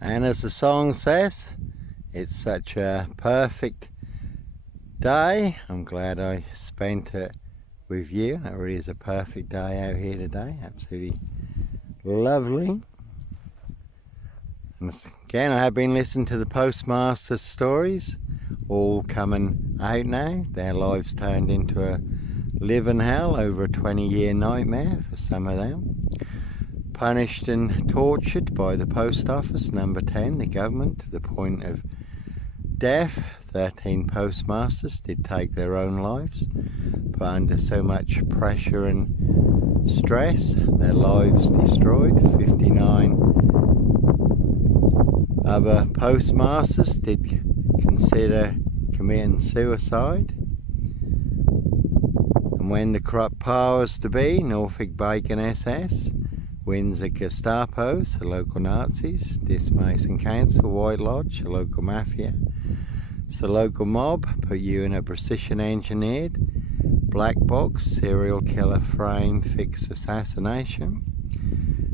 And as the song says, it's such a perfect day. I'm glad I spent it with you. It really is a perfect day out here today. Absolutely lovely. And again, I have been listening to the postmaster's stories, all coming out now. Their lives turned into a living hell, over a 20-year nightmare for some of them. Punished and tortured by the post office, number 10, the government, to the point of death. 13 postmasters did take their own lives, but under so much pressure and stress, their lives destroyed. 59 other postmasters did consider committing suicide. And when the corrupt powers to be, Norfolk Bacon SS, Windsor Gestapos, the local Nazis, Dismason Council, White Lodge, the local mafia, the local mob, put you in a precision engineered black box serial killer frame fixed assassination,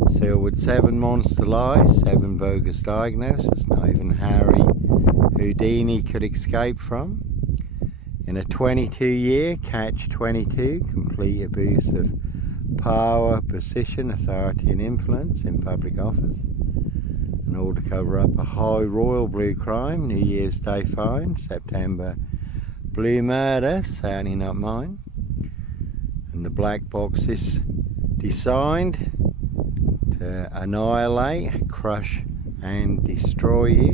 sealed with 7 monster lies, 7 bogus diagnoses, not even Harry Houdini could escape from. In a 22-year catch-22, complete abuse of power, position, authority and influence in public office, and all to cover up a high royal blue crime. New Year's Day fine, September blue murder, certainly not mine. And the black box is designed to annihilate, crush and destroy you.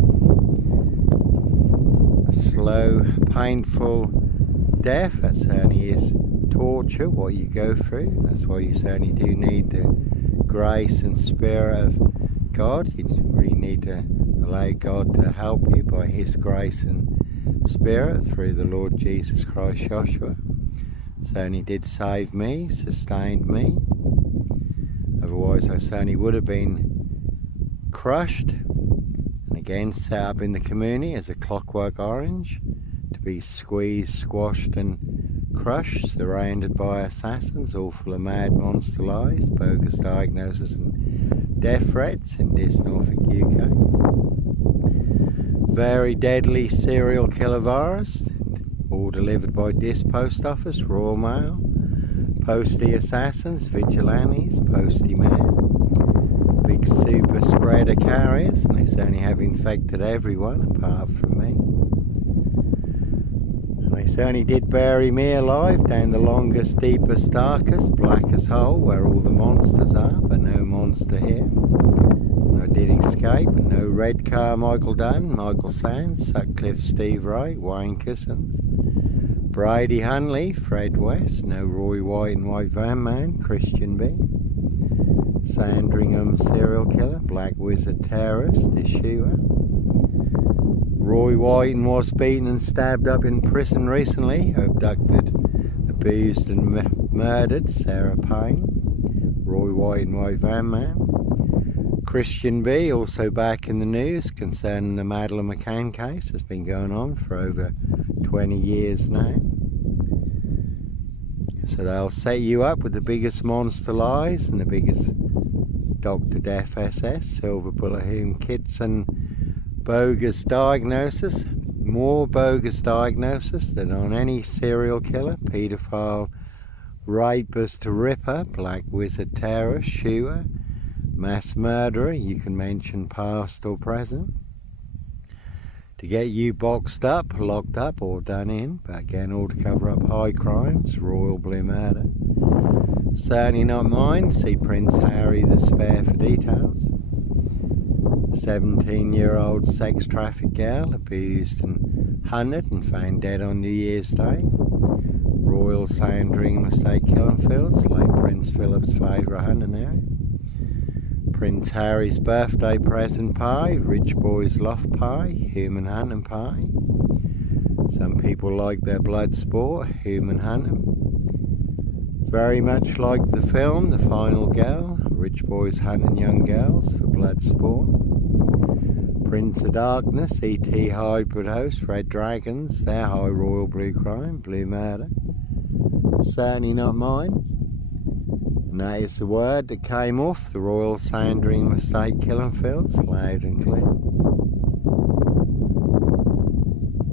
A slow, painful death, that certainly is torture, what you go through. That's why you certainly do need the grace and spirit of God. You really need to allow God to help you by His grace and spirit through the Lord Jesus Christ Joshua. Certainly did save me, sustained me. Otherwise I certainly would have been crushed and again set up in the community as a clockwork orange, to be squeezed, squashed and crushed, surrounded by assassins, all full of mad monster lies, bogus diagnoses and death threats in this Norfolk UK. Very deadly serial killer virus, all delivered by this post office, Royal Mail, postie assassins, vigilantes, postie men, big super spreader carriers, and they certainly have infected everyone apart from me. They certainly did bury me alive down the longest, deepest, darkest, blackest hole where all the monsters are, but no monster here. And I did escape, and no Red Car Michael Dunn, Michael Sands, Sutcliffe Steve Wright, Wayne Kissons, Brady Hunley, Fred West, no Roy White and White Van Man, Christian B, Sandringham serial killer, Black Wizard terrorist, Yeshua. Roy Whiten was beaten and stabbed up in prison recently, abducted, abused and murdered Sarah Payne, Roy Whiten White Van Man. Christian B, also back in the news concerning the Madeleine McCann case, has been going on for over 20 years now. So they'll set you up with the biggest monster lies and the biggest Dr. Death SS, silver bullet whom kits and bogus diagnosis, more bogus diagnosis than on any serial killer, paedophile, rapist, ripper, black wizard terrorist, shooter, mass murderer, you can mention past or present, to get you boxed up, locked up or done in, but again all to cover up high crimes, royal blue murder. Certainly not mine. See Prince Harry the Spare for details. 17-year-old sex trafficked girl abused and hunted and found dead on New Year's Day. Royal Sandringham Estate killing fields, like Prince Philip's favourite hunting area. Prince Harry's birthday present pie, rich boys loft pie, human hunting pie. Some people like their blood sport, human hunting. Very much like the film The Final Girl, rich boys hunting young girls for blood sport. Prince of Darkness, E.T. hybrid host, Red Dragons, their high royal blue crime, blue murder. Certainly not mine. And that is the word that came off the Royal Sandringham Estate killing fields, loud and clear.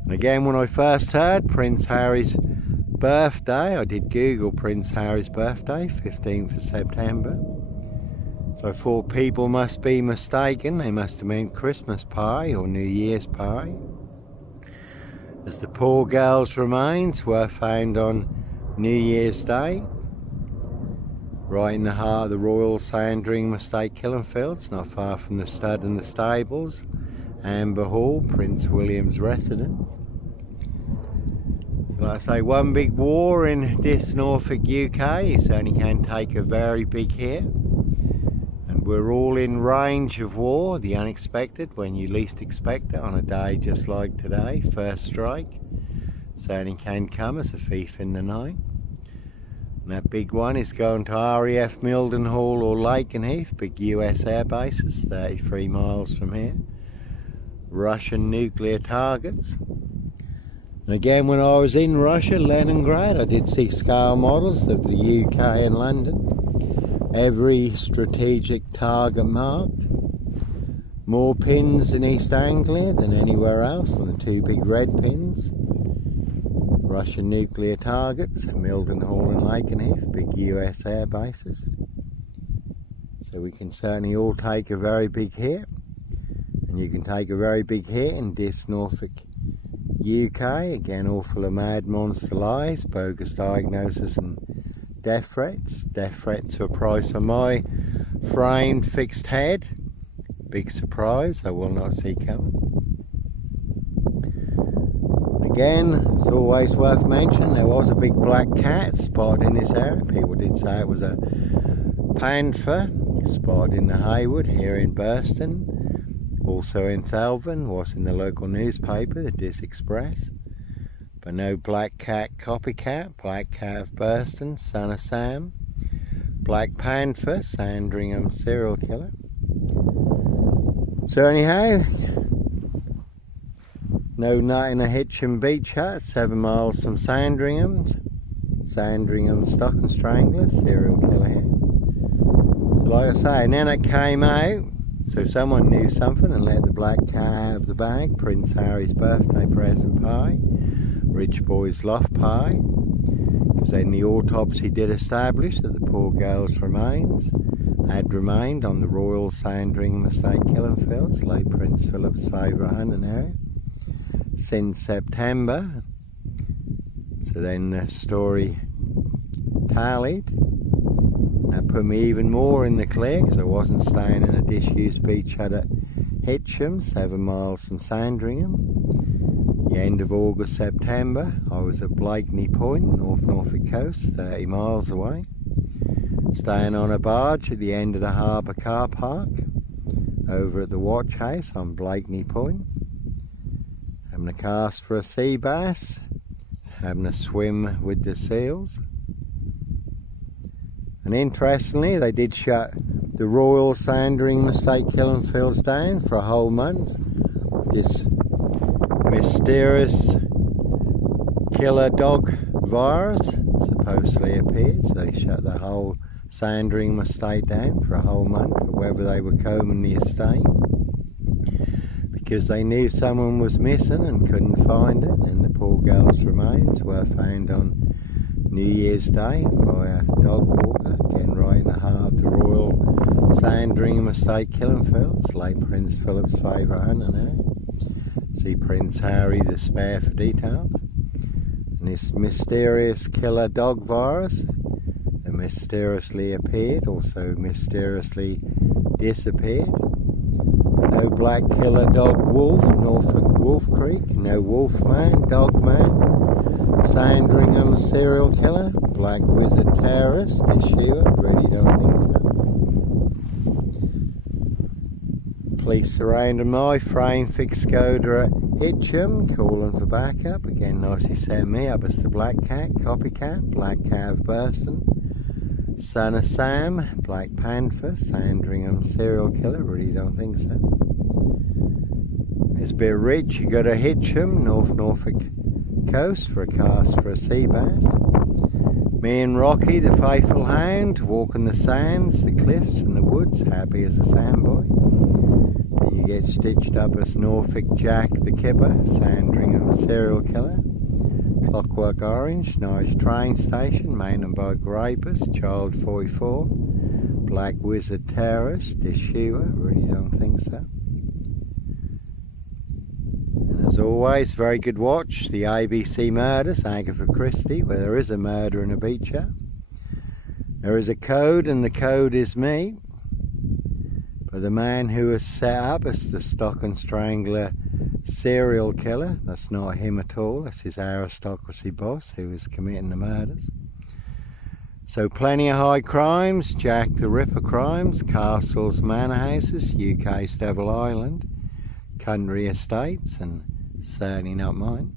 And again, when I first heard Prince Harry's birthday, I did Google Prince Harry's birthday, 15th of September. So I thought people must be mistaken. They must have meant Christmas pie or New Year's pie, as the poor girl's remains were found on New Year's Day, right in the heart of the Royal Sandringham Estate killing fields, not far from the stud and the stables, Amber Hall, Prince William's residence. So like I say, one big war in this Norfolk UK. You certainly can take a very big hit. And we're all in range of war, the unexpected, when you least expect it, on a day just like today. First strike certainly can come as a thief in the night. And that big one is going to RAF Mildenhall or Lakenheath, big US air bases, 33 miles from here. Russian nuclear targets. And again, when I was in Russia, Leningrad, I did see scale models of the UK and London. Every strategic target marked. More pins in East Anglia than anywhere else, and the two big red pins. Russian nuclear targets, Mildenhall and Lakenheath, big US air bases. So we can certainly all take a very big hit. And you can take a very big hit in this Norfolk UK. Again, all full of mad monster lies, bogus diagnosis and death threats. Death threats for a price on my framed fixed head. Big surprise I will not see coming. Again, it's always worth mentioning, there was a big black cat spotted in this area. People did say it was a panther spotted in the Haywood here in Burston. Also in Thelvan, was in the local newspaper, the Dis Express. But no black cat copycat, black cat of Burston, son of Sam. Black panther, Sandringham serial killer. So anyhow, no night in a Hitchin beach hut, 7 miles from Sandringham. Sandringham stock and strangler, serial killer here. So like I say, and then it came out, so someone knew something and let the black cat out of the bag. Prince Harry's birthday present pie, rich boy's loft pie. Because then the autopsy did establish that the poor girl's remains had remained on the Royal Sandringham Estate killing fields, late Prince Philip's favourite hunting area, since September. So then the story tallied. That put me even more in the clear, because I wasn't staying in a disused beach hut at Hitcham, 7 miles from Sandringham. The end of August, September, I was at Blakeney Point, North Norfolk coast, 30 miles away, staying on a barge at the end of the harbour car park, over at the watch house on Blakeney Point, having a cast for a sea bass, having a swim with the seals. And interestingly, they did shut the Royal Sandringham Estate killing fields down for a whole month. This mysterious killer dog virus supposedly appeared, so they shut the whole Sandringham Estate down for a whole month, whether they were combing the estate, because they knew someone was missing and couldn't find it, and the poor girl's remains were found on New Year's Day by a dog walker, again right in the heart of the Royal Sandringham Estate killing fields, late Prince Philip's favourite hunting area. See Prince Harry the Spare for details. And this mysterious killer dog virus that mysteriously appeared, also mysteriously disappeared. No black killer dog wolf, Norfolk Wolf Creek, no wolfman, dogman, Sandringham serial killer, black wizard terrorist, issue, I really don't think so. Police surrounded my frame fixed Skoda at Hitcham, calling for backup. Again, nicely set me up as the black cat, copycat, black cat of Burston, son of Sam, black panther, Sandringham serial killer, really don't think so. It's a bit rich, you go to Hitcham, North Norfolk coast for a cast for a sea bass. Me and Rocky, the faithful hound, walking the sands, the cliffs and the woods, happy as a sandboy. And you get stitched up as Norfolk Jack the Kipper, Sandringham serial killer. Clockwork Orange, Norwich train station, mountain bike rapist, child 44. Black Wizard terrorist, Yeshua, really don't think so. And as always, very good watch, the ABC murders, Agatha Christie, where there is a murder and a beacher. There is a code, and the code is me. But the man who was set up as the Stock and Strangler serial killer, that's not him at all, that's his aristocracy boss who was committing the murders. So plenty of high crimes, Jack the Ripper crimes, castles, manor houses, UK Devil Island, country estates, and certainly not mine.